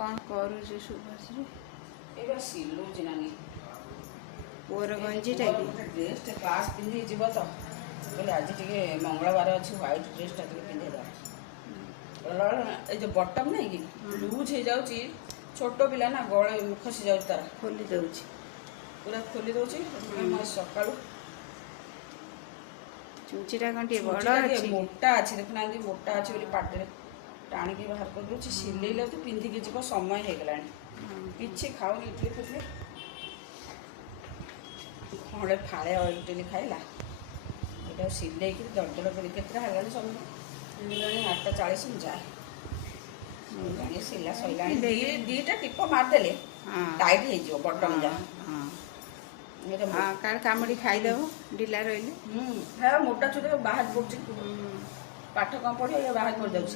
कौन करू शुभाश्री एबा सिलौची नानी पुअर गंजीटा कि ड्रेस क्लास पिंधि जीव तो बोले आज टे मंगलवार अच्छी व्हाइट ड्रेसटा टे पिंधेदा जो बटम नहीं कि लूज हो जाऊँगी छोट पिला ना गले खसी जाऊँ तार खोली दौची पूरा खोली दौची सका चुचीटा कौन टे बड़ अच्छी मोटा अच्छी देखुना मोटा अच्छी बोली पाटे टाणिकी बाहर कर दूसरी सिलेले तो पिंधिकी जीव समय हो गला किसी खाऊनी इडली फिटली खंडे फाड़े इडली खाइला ये सिले दरदर कर सब 8:40 जाए सिला सैला दीटा टिप मारदेले टाइट हो बटम जा कार कामुड़ी खाईदेव ढिला रही मोटा छुटे बाहर पड़े पाठ कम पढ़े बाहर पड़ जाऊँ